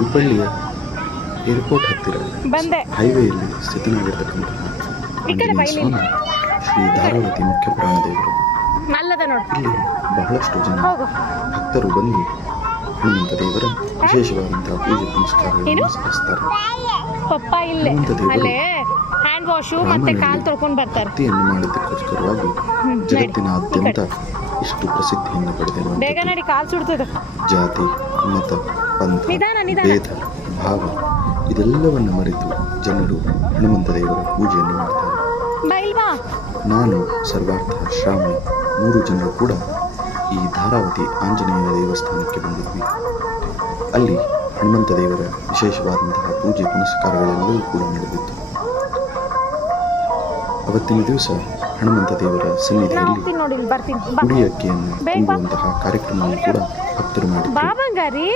ಹುಬ್ಬಳ್ಳಿಯ ಏರ್ಪೋರ್ಟ್ ಹತ್ತಿರ ಬಂದೆ ಹೈವೇಯಲ್ಲಿ ಸ್ಥಿತನಾಗಿರ್ತಕ್ಕಂತಹ ಆಂಜನೇಯ ಸ್ವಾಮಿ ಶ್ರೀ ಧಾರಾವತಿ ಮುಖ್ಯ ಪುರಾಣ ದೇವರು. ನಲ್ಲದ ನೋಡು. ಇಲ್ಲಿ ಬಹಳಷ್ಟು ಜನ ಹೋಗು. ಭಕ್ತರು ಬಂದು ಹನುಮಂತ ದೇವರ ವಿಶೇಷವಾದಂತಹ ಪೂಜೆ ಪುನಸ್ಕಾರಗಳನ್ನು ಸಲ್ಲಿಸ್ತಾರೆ. ಪಪ್ಪ ಇಲ್ಲೇ ಹನುಮಂತ ದೇವರು ಅಲ್ಲೇ ಹ್ಯಾಂಡ್ ವಾಶು ಮತ್ತೆ ಕಾಲು ತೊಳ್ಕೊಂಡು ಬರ್ತಾರೆ. ಭಕ್ತಿಯನ್ನು ಮಾಡಿದ್ದಕ್ಕೋಸ್ಕರವಾಗಿ ಜಗತ್ತಿನಾದ್ಯಂತ ಇಷ್ಟು ಪ್ರಸಿದ್ಧಿಯನ್ನು ಪಡೆದಿರುವ ಬೇಗ ನಡಿ, ಕಾಲು ಸುಡ್ತದೆ. ಜಾತಿ, ಮತ, ಪಂಥ, ನಿಧಾನ. ಭೇದ ಭಾವ ಇದೆಲ್ಲವನ್ನು ಮರೆತು ಜನರು ಹನುಮಂತ ದೇವರ ಪೂಜೆಯನ್ನು ಮಾಡ್ತಾರೆ. ಬೈಲ್ವಾ ನಾನು ಸರ್ವಾರ್ಥ ಶ್ರಾವಣಿ 3 ಜನರು ಕೂಡ ಈ ಧಾರಾವತಿ ಆಂಜನೇಯ ದೇವಸ್ಥಾನಕ್ಕೆ ಬಂದಿದ್ವಿ. ಅಲ್ಲಿ ಹನುಮಂತ ದೇವರ ವಿಶೇಷವಾದಂತಹ ಪೂಜೆ ಪುನಸ್ಕಾರಗಳೆಲ್ಲವೂ ಕೂಡ ನಡೆದಿತ್ತು. ಅವತ್ತಿನ ದಿವಸ ಹನುಮಂತ ದೇವರ ಸನ್ನಿಧಿಯಲ್ಲಿ ನೋಡಿ ಬರ್ತೀನಿ. ಗುಡಿ ಅಕ್ಕಿಯನ್ನು ತುಂಬುವಂತಹ ಕಾರ್ಯಕ್ರಮವನ್ನು ಕೂಡ ಭಕ್ತರು ಮಾಡಿದ್ದಾರೆ. ಬಾ ಬಂಗಾರಿ.